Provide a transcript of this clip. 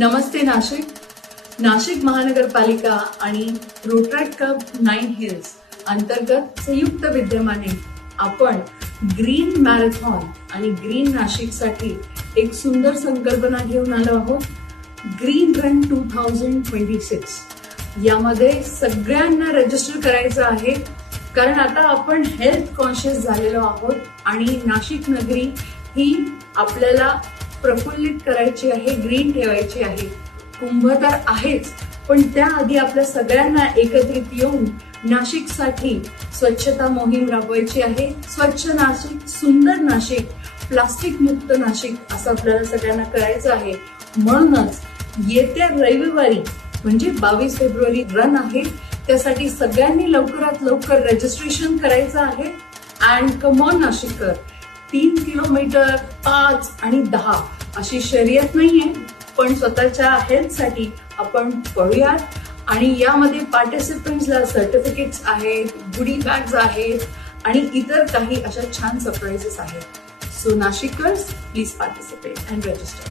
नमस्ते नाशिक. नाशिक महानगरपालिका आणि Rotaract club 9 hills अंतर्गत संयुक्त विद्यमाने आपण ग्रीन मॅरेथॉन आणि ग्रीन नाशिकसाठी एक सुंदर संकल्पना घेऊन आलो आहोत. ग्रीन रन 2026 यामध्ये सगळ्यांना रजिस्टर करायचं आहे, कारण आता आपण हेल्थ कॉन्शियस झालेलो आहोत आणि नाशिक नगरी ही आपल्याला प्रफुल्लित करायची आहे, ग्रीन ठेवायची आहे. कुंभ तर आहेच, पण त्याआधी आपल्या सगळ्यांना एकत्रित येऊन नाशिकसाठी स्वच्छता मोहीम राबवायची आहे. स्वच्छ नाशिक, सुंदर नाशिक, प्लास्टिक मुक्त नाशिक असं आपल्याला सगळ्यांना करायचं आहे. म्हणूनच येत्या रविवारी म्हणजे 22 फेब्रुवारी रन आहे. त्यासाठी सगळ्यांनी लवकरात लवकर रजिस्ट्रेशन करायचं आहे. अँड कम ऑन नाशिककर, 3 किलोमीटर, 5 आणि 10 अशी शर्यत नाहीये, पण स्वतःच्या हेल्थसाठी आपण पळूयात. आणि यामध्ये पार्टिसिपंट्सला सर्टिफिकेट्स आहेत, गुडी बॅग्स आहेत आणि इतर काही अशा छान सरप्राइजेस आहेत. सो नाशिकर्स, प्लीज पार्टिसिपेट अँड रजिस्टर.